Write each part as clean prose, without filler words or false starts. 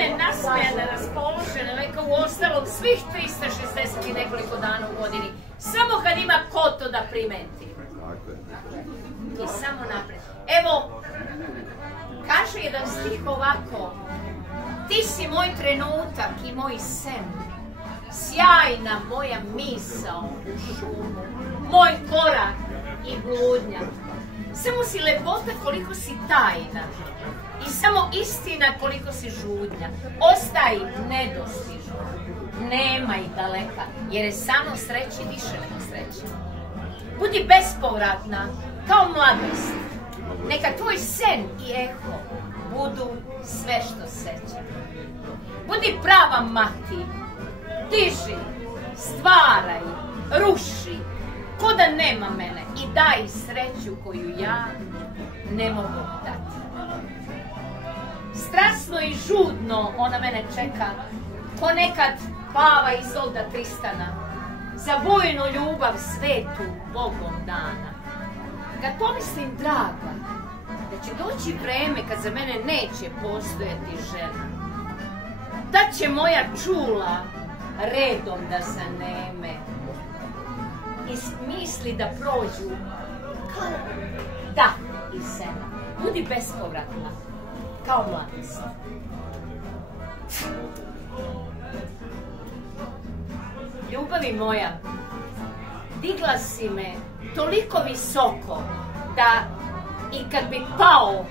me nasmijana, raspoložena, neka u ostalom svih 360 i nekoliko dana u godini. Samo kad ima ko to da primeti. I samo napred. Evo, kaže jedan stih ovako. Ti si moj trenutak i moj sen. Sjajna moja misao u šumu. Moj korak i bludnja. Samo si lepota koliko si tajna. I samo istina koliko si žudnja. Ostaj nedostižna. Nema i daleka. Jer je samo sreći više nego sreći. Budi bespovratna kao mladost. Neka tvoj sen i eho budu sve što seća. Budi prava mati. Diži, stvaraj, ruši. Ko da nema mene i daj sreću koju ja ne mogu dati. Strasno i žudno ona mene čeka, ko nekad Pava Izolda Tristana, za bujnu ljubav svetu Bogom dana. Kad pomislim, draga, da će doći vreme kad za mene neće postojati žena, da će moja čula redom da zaneme i misli da prođu kao dah iz sena. Budi bespovratna kao mladost. Ljubavi moja, digla si me toliko visoko da i kad bi pao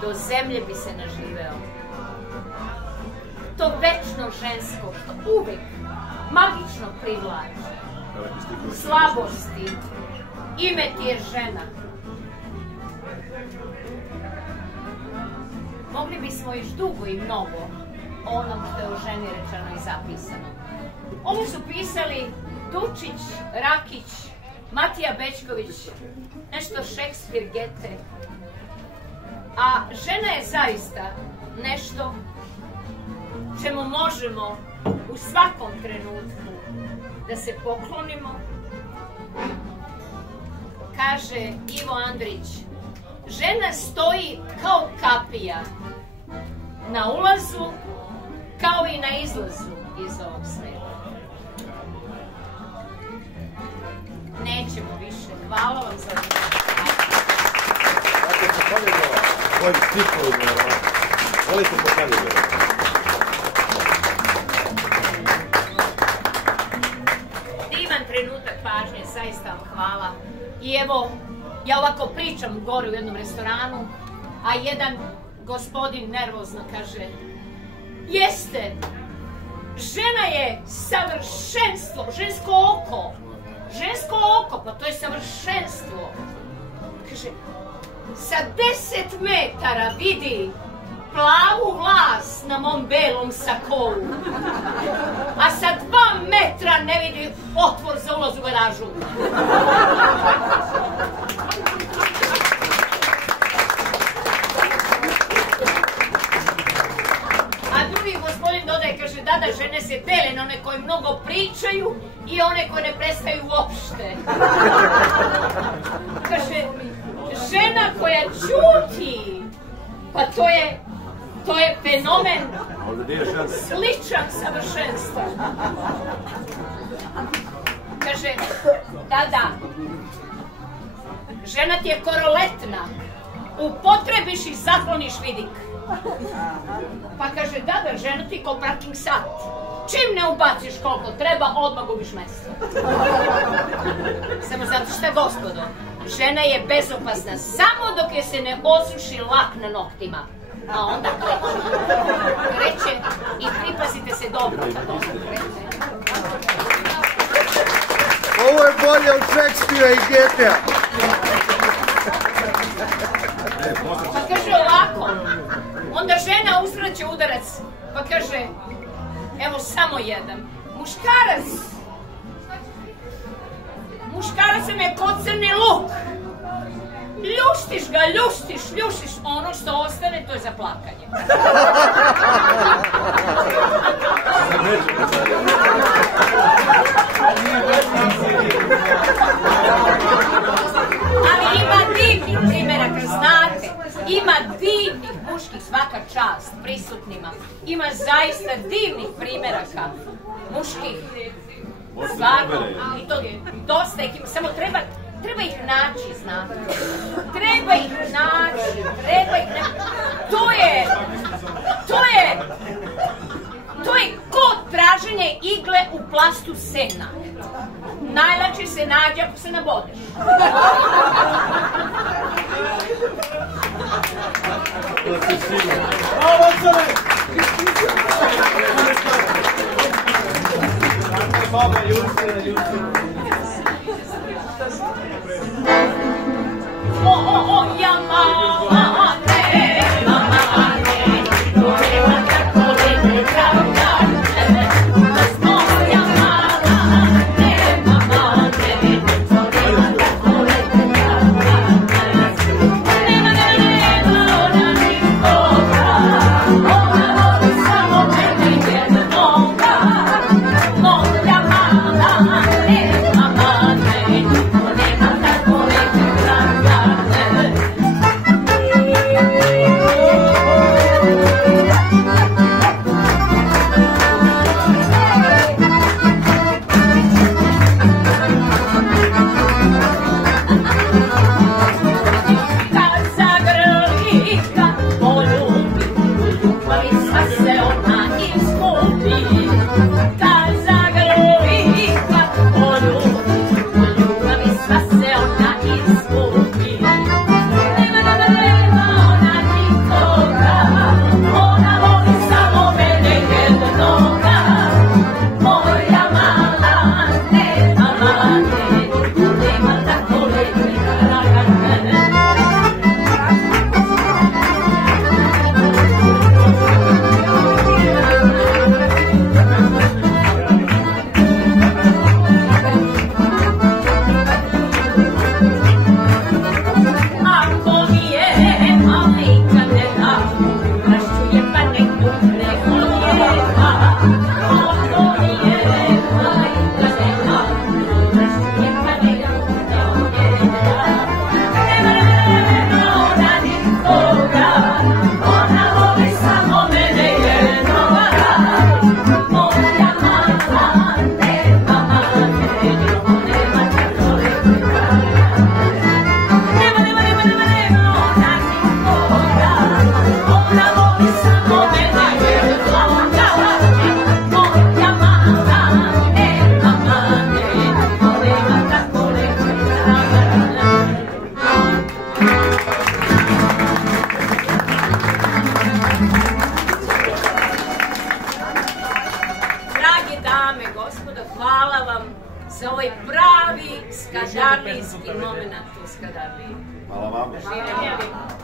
do zemlje bi se naživeo. To večno žensko što uvek magično privlači. Slabosti, ime ti je žena. Mogli bismo još dugo i mnogo o onom što je u ženi rečeno i zapisano. Ovo su pisali Dučić, Rakić, Matija Bečković, nešto Šekspir, Gete. A žena je zaista nešto čemu možemo u svakom trenutku da se poklonimo. Kaže Ivo Andrić, žena stoji kao kapija na ulazu kao i na izlazu iz ovog sveta. Nećemo više. Hvala vam za ovo. Divan trenutak pažnje, zaista vam hvala. I evo, ja ovako pričam gore u jednom restoranu, a jedan gospodin nervozno kaže, jeste, žena je savršenstvo, žensko oko. Žensko oko, pa to je savršenstvo. Kaže, sa 10 metara vidi plavu vlas na mom belom sakovu, a sa 2 metra ne vidi otvor za ulaz u garažu. A drugi gospodin dodaje, kaže, da, žene se dele na one koje mnogo pričaju i one koje ne prestaju uopšte. Kaže, žena koja ćuti, pa to je fenomen sličan savršenstvu. Kaže, da, žena ti je koroletna, upotrebiš i zakloniš vidik. Pa kaže, da, žena ti ko parking sat. Čim ne ubaciš koliko treba, odmah gubiš mesto. Samo zato što, gospodo, žena je bezopasna samo dok je se ne osuši lak na noktima. A onda kreće i pripazite se dobro kad onda kreće. Ovo je bolje od Šekspira i Getea. Pa kaže ovako, onda žena uzvraća udarac, pa kaže, evo samo jedan. Muškarac nam je kod crni luk. Ljuštiš ga, ljuštiš, ono što ostane, to je za plakanje. Ali ima divnih primjeraka, znate, ima divnih muških, svaka čast prisutnima. Ima zaista divnih primjeraka muških. Stvarno, i to dosta ih ima, samo treba ih naći, znate. Treba ih naći. To je ko traženje igle u plastu sena. Najlakše se nađe ako se nabodeš. Za ovaj pravi skadarlijski moment u Skadarliji. Hvala vam. Živim.